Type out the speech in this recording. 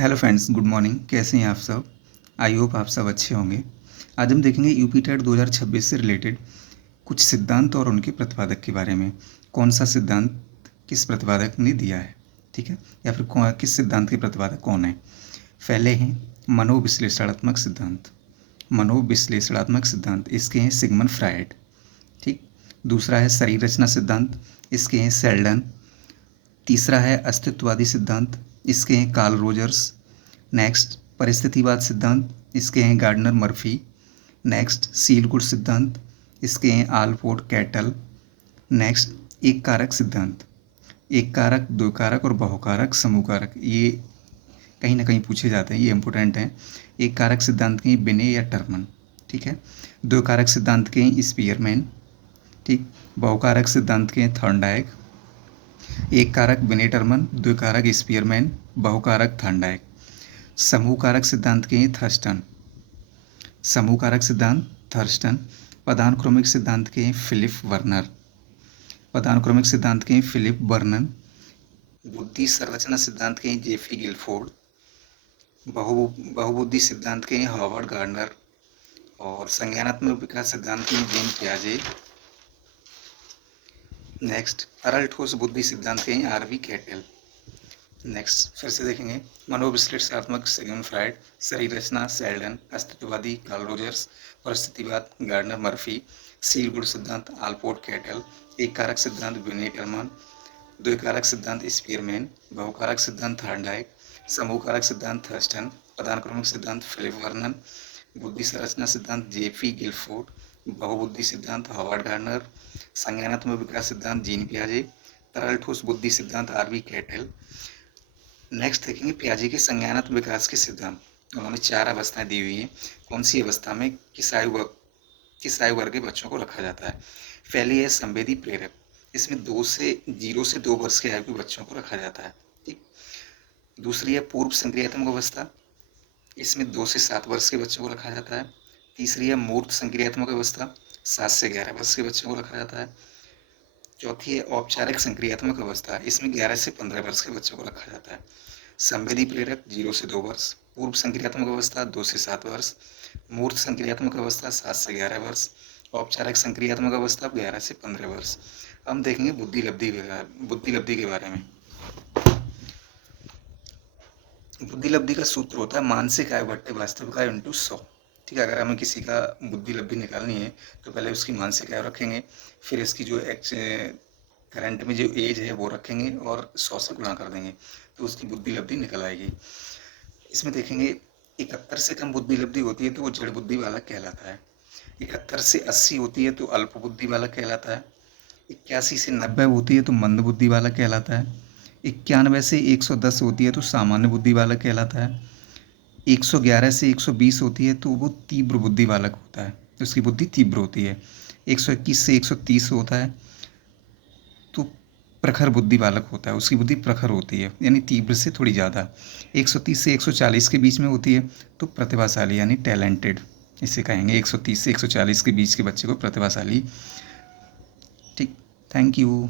Hello friends, good morning. कैसे हैं आप सब? आई होप आप सब अच्छे होंगे। आज हम देखेंगे यूपी टेट 2026 से रिलेटेड कुछ सिद्धांत और उनके प्रतिपादक के बारे में। कौन सा सिद्धांत किस प्रतिपादक ने दिया है, ठीक है, या फिर किस सिद्धांत के प्रतिपादक कौन है। पहले हैं मनोविश्लेषणात्मक सिद्धांत। मनोविश्लेषणात्मक सिद्धांत इसके हैं सिगमंड फ्रायड, ठीक। दूसरा है शरीर रचना सिद्धांत, इसके हैं सेल्डन। तीसरा है अस्तित्ववादी सिद्धांत, इसके हैं कार्ल रोजर्स। नेक्स्ट परिस्थितिवाद सिद्धांत, इसके हैं गार्डनर मर्फी। नेक्स्ट सीलगुड सिद्धांत, इसके हैं आलपोर्ट कैटल। नेक्स्ट एक कारक सिद्धांत, एक कारक, दो कारक और बहुकारक समूह कारक, ये कहीं ना कहीं पूछे जाते हैं, ये इंपॉर्टेंट हैं। एक कारक सिद्धांत के बिने या टर्मन, ठीक है। दो कारक सिद्धांत के स्पीयरमैन, ठीक। बहुकारक सिद्धांत के थॉर्नडाइक। एक कारक बिनेटरमन, द्विकारक स्पीयरमैन, बहुकारक थॉर्नडाइक। समूह कारक सिद्धांत के थर्स्टन। समूह कारक सिद्धांत थर्स्टन। पदानुक्रमिक सिद्धांत के फिलिप वर्नर। पदानुक्रमिक सिद्धांत के फिलिप वर्नन। बुद्धि संरचना सिद्धांत के जेफरी गिलफोर्ड। बहुबुद्धि सिद्धांत के हॉवर्ड गार्डनर। और संज्ञानात्मक विकास सिद्धांत के जीन पियाजे। नेक्स्ट अरल ठोस बुद्धि सिद्धांत के आरवी कैटल। नेक्स्ट फिर से देखेंगे मनोविश्लेषणात्मक सिगमंड फ्रायड, शरीर रचना सेल्डन, अस्तित्ववादी कार्ल रोजर्स, परिस्थितिवाद गार्डनर मर्फी, सीलगुड सिद्धांत आलपोर्ट कैटल, एक कारक सिद्धांत बिनेटरमन, द्विकारक सिद्धांत स्पीयरमैन, बहुकारक सिद्धांत थॉर्नडाइक, समूह कारक सिद्धांत थर्स्टन, पदानुक्रमिक सिद्धांत फिलिप वर्नन, बुद्धि संरचना सिद्धांत जेफी गिलफोर्ड, बहुबुद्धि सिद्धांत हॉवर्ड गार्डनर, संज्ञानात्मक विकास सिद्धांत जीन पियाजे, तरल ठोस बुद्धि सिद्धांत आरवी कैटल। नेक्स्ट देखेंगे पियाजे के संज्ञानात्मक विकास के सिद्धांत। उन्होंने 4 अवस्थाएं दी हुई हैं, कौन सी अवस्था में किस आयु वर्ग के बच्चों को रखा जाता है। पहली है संवेदी प्रेरक, इसमें 0 से 2 वर्ष के आयु के बच्चों को रखा जाता है, ठीक। दूसरी है पूर्व संक्रियात्मक अवस्था, इसमें 2 से 7 वर्ष के बच्चों को रखा जाता है। तीसरी है मूर्त संक्रियात्मक अवस्था, 7 से 11 वर्ष के बच्चों को रखा जाता है। चौथी है औपचारिक संक्रियात्मक अवस्था, इसमें 11 से 15 वर्ष के बच्चों को रखा जाता है। संवेदी प्रेरक 0 से 2 वर्ष, पूर्व संक्रियात्मक अवस्था 2 से 7 वर्ष, मूर्त संक्रियात्मक अवस्था 7 से 11 वर्ष, औपचारिक संक्रियात्मक अवस्था 11 से 15 वर्ष। हम देखेंगे बुद्धि लब्धि के बारे में। बुद्धि लब्धि का सूत्र होता है मानसिक आयु बट्टे वास्तविक आयु इंटू 100, ठीक है। अगर हमें किसी का बुद्धि लब्धि निकालनी है तो पहले उसकी मानसिक आयु रखेंगे, फिर इसकी जो करंट में जो एज है वो रखेंगे और 100 से गुणा कर देंगे तो उसकी बुद्धि लब्धि निकल आएगी। इसमें देखेंगे 71 से कम बुद्धि लब्धि होती है तो वो जड़ बुद्धि वाला कहलाता है। 71 से 80 होती है तो अल्प बुद्धि वाला कहलाता है। 81 से 90 होती है तो मंद बुद्धि वाला कहलाता है। 91 से 110 होती है तो सामान्य बुद्धि वाला कहलाता है। 111 से 120 होती है तो वो तीव्र बुद्धि वाला होता है, उसकी बुद्धि तीव्र होती है। 121 से 130 होता है तो प्रखर बुद्धि वालक होता है, उसकी बुद्धि प्रखर होती है, यानी तीव्र से थोड़ी ज़्यादा। 130 से 140 के बीच में होती है तो प्रतिभाशाली यानी टैलेंटेड, इसे कहेंगे। 130 से 140 के बीच के बच्चे को प्रतिभाशाली, ठीक। Thank you.